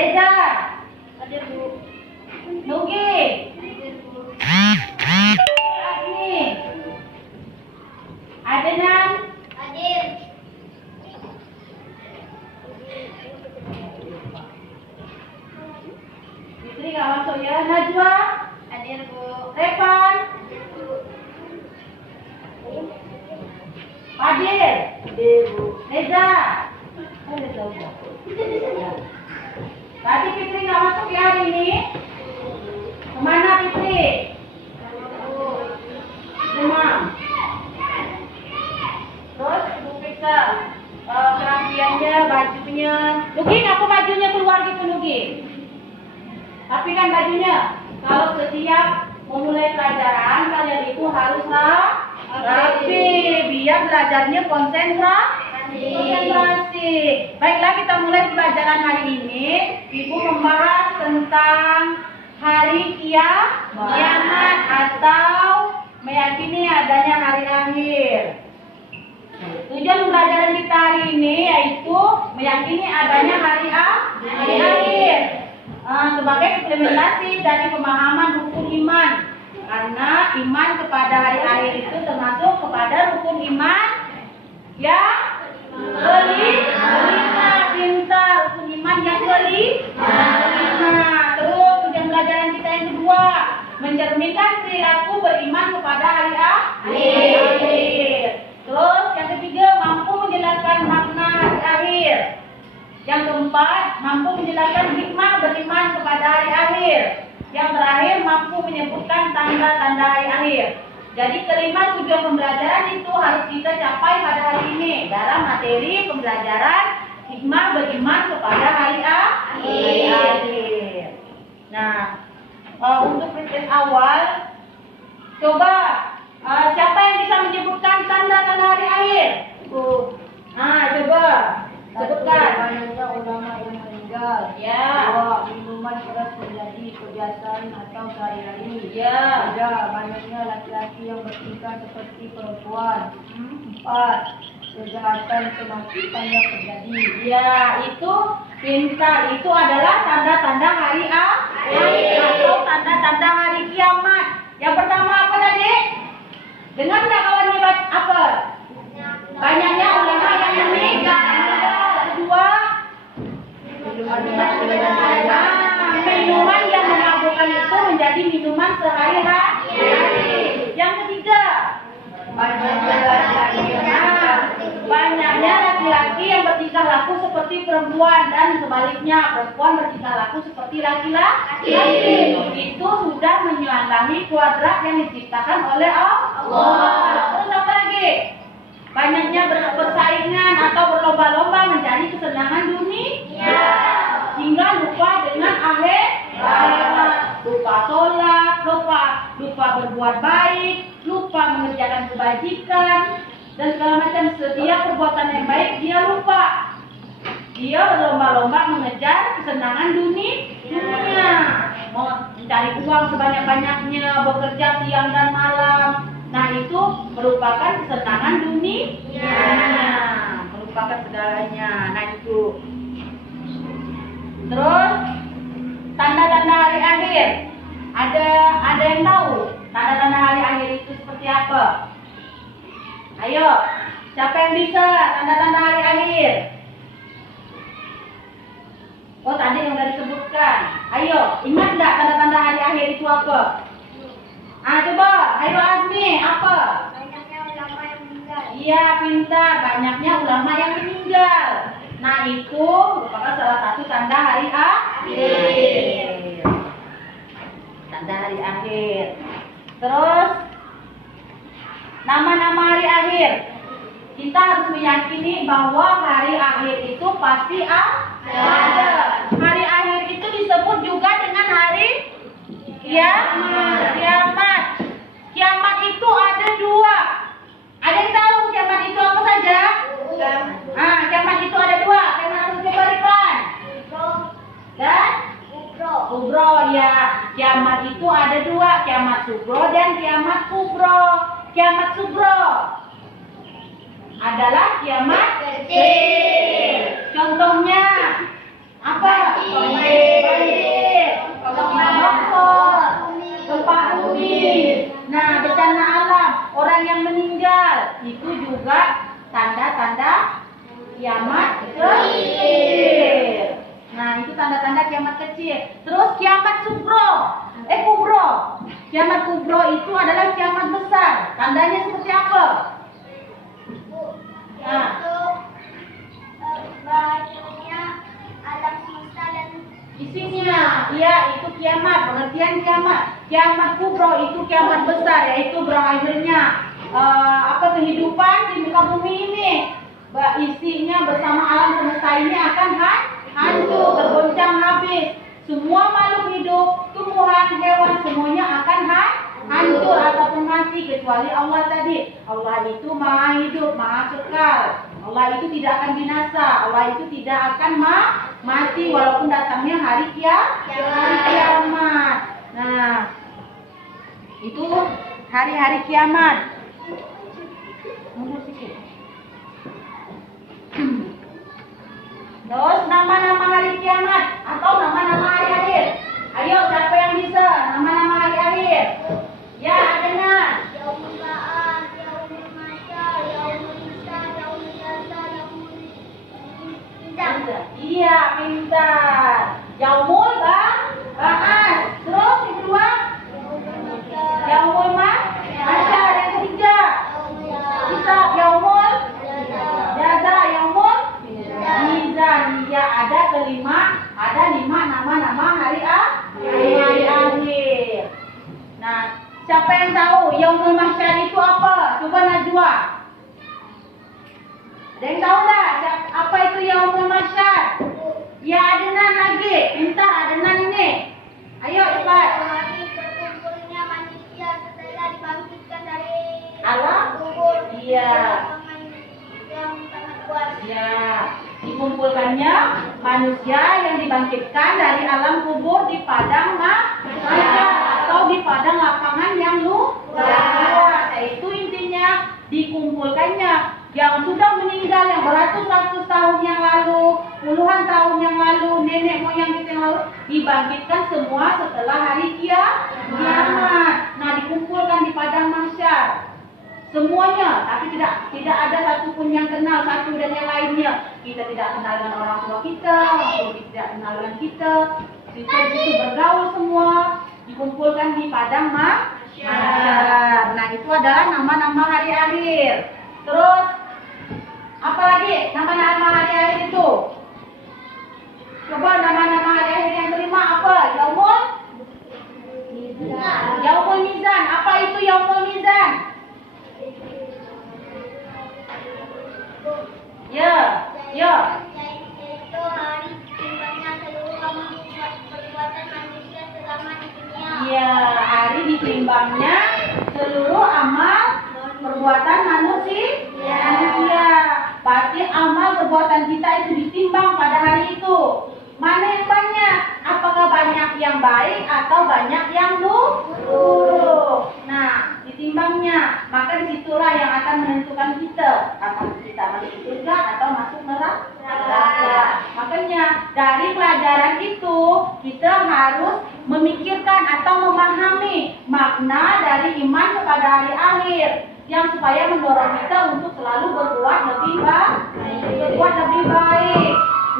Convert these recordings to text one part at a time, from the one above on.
Reza. Ada Bu. Nugi. Asmi. Adenan. Hadir. Fitri nggak masuk ya. Najwa. Hadir Bu. Revan. Fadil. Hadir Bu. Reza. Oh, Reza udah. Tadi Fitri nggak masuk ya hari ini. Kemana Fitri? Demam. Terus Ibu periksa kerampiannya, bajunya. Nugi, ngapa bajunya keluar gitu Nugi? Tapi kan bajunya, kalau setiap memulai pelajaran kalian itu harus rapi, biar belajarnya konsentrasi. Baiklah, kita mulai pelajaran hari ini. Ibu membahas tentang hari kiamat atau meyakini adanya hari akhir. Tujuan pelajaran kita hari ini yaitu meyakini adanya hari akhir sebagai implementasi dari pemahaman rukun iman. Karena iman kepada hari akhir itu termasuk kepada rukun iman yang kelima. Pintar, rukun iman yang kelima. Terus tujuan pelajaran kita yang kedua, mencerminkan perilaku beriman kepada hari akhir. Terus yang ketiga, mampu menjelaskan makna hari akhir. Yang keempat, mampu menjelaskan hikmah beriman kepada hari akhir. Yang terakhir, mampu menyebutkan tanda-tanda hari akhir. Jadi kelima tujuan pembelajaran itu harus kita capai pada hari ini dalam materi pembelajaran hikmah beriman kepada hari akhir. Nah, untuk riset awal, coba siapa yang bisa menyebutkan tanda-tanda hari akhir? Coba sebutkan. Banyaknya ulama yang meninggal. Ya. Minuman keras menjadi kebiasaan atau sehari-hari. Ya. Tiga, banyaknya laki-laki yang bertingkah seperti perempuan. Empat, kejahatan semakin banyak terjadi. Ya, itu pintar. Itu adalah tanda-tanda hari akhir atau tanda-tanda hari kiamat. Yang pertama apa tadi? Dengar nggak kawan hebat? Apa? Banyaknya ulama yang meninggal. Kedua, minuman yang memabukkan itu menjadi minuman sehari-hari. Yang ketiga, banyaknya laki-laki yang bertingkah laku seperti perempuan dan sebaliknya perempuan bertingkah laku seperti laki-laki. Itu sudah menyalahi kuadrat yang diciptakan oleh Allah. Terus apa lagi? Banyaknya bersaingan atau berlomba-lomba mencari kesenangan dunia hingga lupa dengan akhirat. Lupa sholat, lupa berbuat baik, lupa mengerjakan kebajikan dan segala macam. Setiap perbuatan yang baik dia lupa. Dia berlomba-lomba mengejar kesenangan dunia, mau mencari uang sebanyak-banyaknya, bekerja siang dan malam. Nah, itu merupakan kesenangan dunia, merupakan segalanya. Nah, itu. Terus tanda-tanda hari akhir. Ada yang tahu tanda-tanda hari akhir itu seperti apa? Ayo, siapa yang bisa tanda-tanda hari akhir? Oh, tadi yang udah disebutkan. Ayo, ingat nggak tanda-tanda hari akhir itu apa? Coba, ayo Azmi, apa? Banyaknya ulama yang meninggal. Iya, pintar. Banyaknya ulama yang meninggal. Nah, itu merupakan salah satu tanda hari akhir. Tanda hari akhir. Terus, nama-nama hari akhir. Kita harus meyakini bahwa hari akhir itu pasti ada. Hari akhir itu disebut juga dengan hari kiamat. Kiamat itu ada dua. Ada yang tahu kiamat itu apa saja? Kiamat itu ada dua. Kiamat itu coba Rifan. Dan kubro ya. Kiamat itu ada dua. Kiamat sugro dan kiamat kubro. Kiamat sugro adalah kiamat kecil. Contohnya apa? banjir, longsor, gempa bumi. Nah, bencana alam, orang yang meninggal itu juga tanda-tanda kiamat kecil. Nah, itu tanda-tanda kiamat kecil. Terus kiamat kubro. Kiamat kubro itu adalah kiamat besar. Tandanya seperti apa? Nah, banyaknya alam semesta dan isinya, iya itu kiamat. Pengertian kiamat. Kiamat kubro itu kiamat besar, yaitu berakhirnya kehidupan di muka bumi ini. Isinya bersama alam semesta ini akan hancur, tergoncang habis. Semua makhluk hidup, tumbuhan, hewan, semuanya akan hancur ataupun mati kecuali Allah tadi. Allah itu maha hidup, maha kekal. Allah itu tidak akan binasa. Allah itu tidak akan mati walaupun datangnya hari kiamat. Nah, itu hari-hari kiamat. Mundur sedikit. Terus nama-nama hari kiamat atau nama-nama hari akhir. Ayo, siapa yang bisa nama-nama hari akhir? Ya, Adena. yaumul ba'ats, yaumul mahsyar, yaumul hisab, yaumul jaza, yaumul mizan. Iya, pintar. Yaumul ba'ats. Terus yang kedua? Yaumul mahsyar. Yang ketiga? Hisab, yaumul jaza, yaumul mizan. Ya, ada lima nama-nama hari akhir. Nah, siapa yang tahu yaumul mahsyar itu apa? Coba Najwa. Ada yang tahu nggak? Apa itu yaumul mahsyar? Ya, Adenan lagi. Pintar Adenan ini. Ayo cepat. Hari berkumpulnya manusia setelah dibangkitkan dari Alam? kubur. Iya. Yang sangat kuat. Ya, dikumpulkannya manusia yang dibangkitkan dari alam kubur di padang mahsyar atau di padang lapangan yang luas. Itu intinya dikumpulkannya yang sudah meninggal, yang beratus-ratus tahun yang lalu, puluhan tahun yang lalu, nenek moyang kita yang lalu, dibangkitkan semua setelah hari kiamat. Nah, dikumpulkan di padang mahsyar. Semuanya, tapi tidak ada satupun yang kenal satu dan yang lainnya. Kita tidak kenal dengan orang tua kita, orang tua tidak kenal dengan kita. Kita di situ bergaul semua, dikumpulkan di padang mahsyar. Nah, itu adalah nama-nama hari akhir. Terus apa lagi nama-nama hari akhir itu? Coba nama-nama hari akhir yang kelima apa? Yaumul mizan. Apa itu yaumul mizan? Ya. Yaitu hari ditimbangnya seluruh perbuatan manusia selama di dunia. Iya, hari ditimbangnya seluruh amal perbuatan manusia. Pasti amal perbuatan kita itu ditimbang pada hari itu. Mana yang banyak? Apakah banyak yang baik atau banyak yang buruk? Nah, ditimbangnya, maka disitulah yang akan menentukan kita akan kita masuk surga atau masuk neraka. Makanya dari pelajaran itu kita harus memikirkan atau memahami makna dari iman kepada hari akhir yang supaya mendorong kita untuk selalu berbuat lebih baik.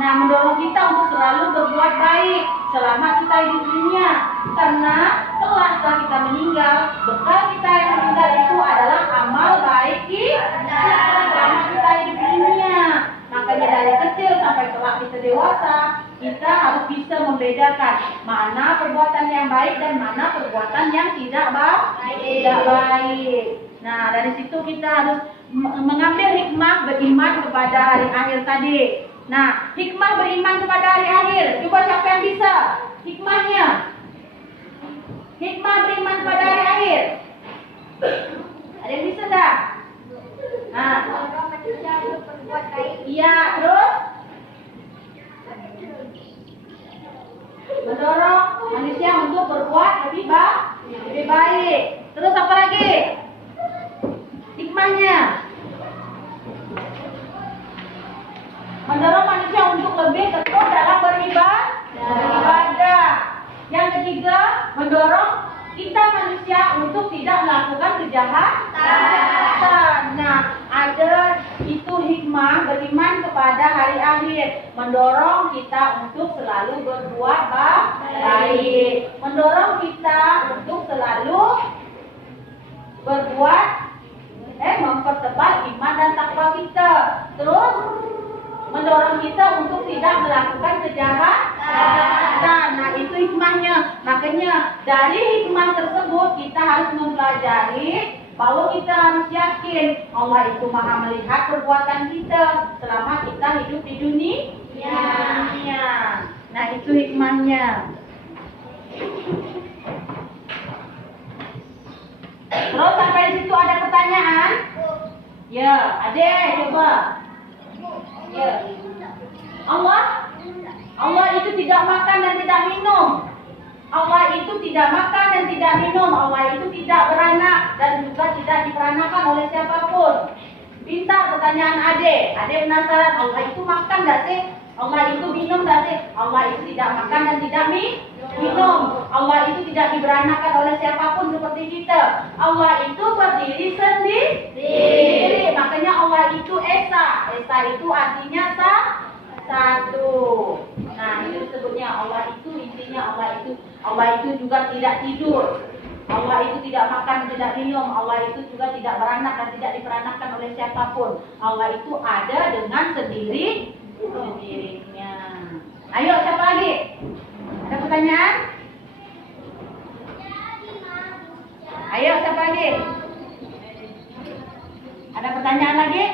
Nah, mendorong kita untuk selalu berbuat baik selama kita hidup di dunia. Karena setelah kita meninggal, bekal kita yang meninggal itu adalah amal baik kita selama kita hidup di dunia. Makanya dari kecil sampai kelak kita dewasa, kita harus bisa membedakan mana perbuatan yang baik dan mana perbuatan yang tidak baik. Nah, dari situ kita harus mengambil hikmah beriman kepada hari akhir tadi. Nah, hikmah beriman kepada hari akhir. Coba siapa yang bisa? Hikmahnya. Hikmah beriman kepada hari akhir. Ada yang bisa tak? Nah, Mendorong manusia untuk berbuat baik. iya, terus mendorong manusia untuk berbuat lebih baik. Terus apa lagi? Hikmahnya mendorong manusia untuk lebih tekun dalam beribadah. beribadah. Yang ketiga, mendorong kita manusia untuk tidak melakukan kejahatan. Nah, ada itu hikmah beriman kepada hari akhir, mendorong kita untuk selalu berbuat baik, mendorong kita untuk selalu berbuat mempertebal iman dan takwa kita. Terus mendorong kita untuk tidak melakukan kejahatan. Nah, itu hikmahnya. Makanya dari hikmah tersebut kita harus mempelajari bahwa kita harus yakin Allah itu Maha melihat perbuatan kita selama kita hidup di dunia. Nah, itu hikmahnya. Terus sampai di situ ada pertanyaan? Ya, Ade, coba. Ya. Allah itu tidak makan dan tidak minum. Allah itu tidak makan dan tidak minum. Allah itu tidak beranak dan juga tidak diperanakan oleh siapapun. Pintar pertanyaan Ade. Ade penasaran, Allah itu makan enggak sih? Allah itu minum enggak sih? Allah itu tidak makan dan tidak minum. Allah itu tidak diberanakan oleh siapapun seperti kita. Allah itu berdiri sendiri. Makanya Allah itu Esa. Esa itu artinya satu. Nah, itu disebutnya Allah itu, intinya Allah itu juga tidak tidur. Allah itu tidak makan, tidak minum. Allah itu juga tidak beranak dan tidak diperanakan oleh siapapun. Allah itu ada dengan sendirinya. Ayo, siapa lagi? Ada pertanyaan? Ayo, siapa lagi? Ada pertanyaan lagi?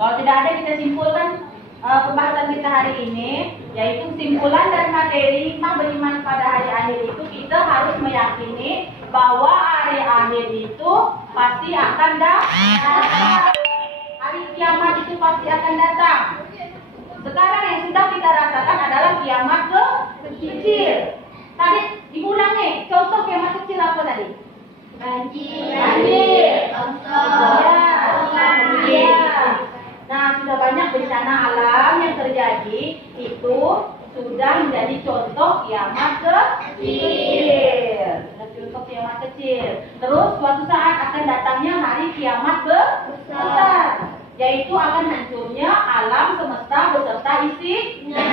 Kalau tidak ada, kita simpulkan pembahasan kita hari ini, yaitu simpulan dari materi hikmah beriman pada hari akhir itu, kita harus meyakini bahwa hari akhir itu pasti akan datang. Hari kiamat itu pasti akan datang. Sekarang yang sudah kita rasakan adalah kiamat kecil. Tadi diulangi, contoh kiamat kecil apa tadi? Banjir. Nah, sudah banyak bencana alam yang terjadi, itu sudah menjadi contoh kiamat kecil. Terus suatu saat akan datangnya hari kiamat besar, yaitu akan hancurnya alam semesta beserta isinya.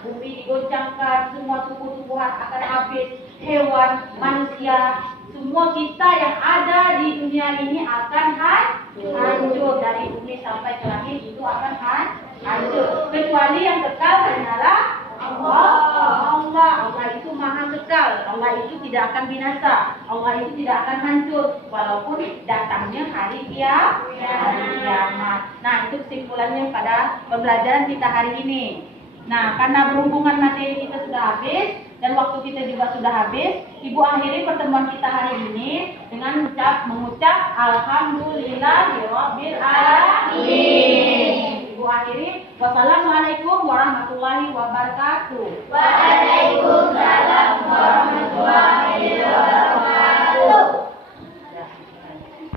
Bumi digoncangkan, semua tumbuh-tumbuhan akan habis, hewan, manusia, semua kita yang ada di dunia ini akan hancur. Dari bumi sampai ke langit itu akan hancur. Kecuali yang kekal hanyalah Allah itu maha kekal. Allah itu tidak akan binasa. Allah itu tidak akan hancur walaupun datangnya hari kiamat. Nah, itu kesimpulannya pada pembelajaran kita hari ini. Nah, karena berhubungan materi kita sudah habis dan waktu kita juga sudah habis, Ibu akhiri pertemuan kita hari ini dengan mengucap Alhamdulillahirabbil alamin. Ibu akhiri, wassalamualaikum warahmatullahi wabarakatuh.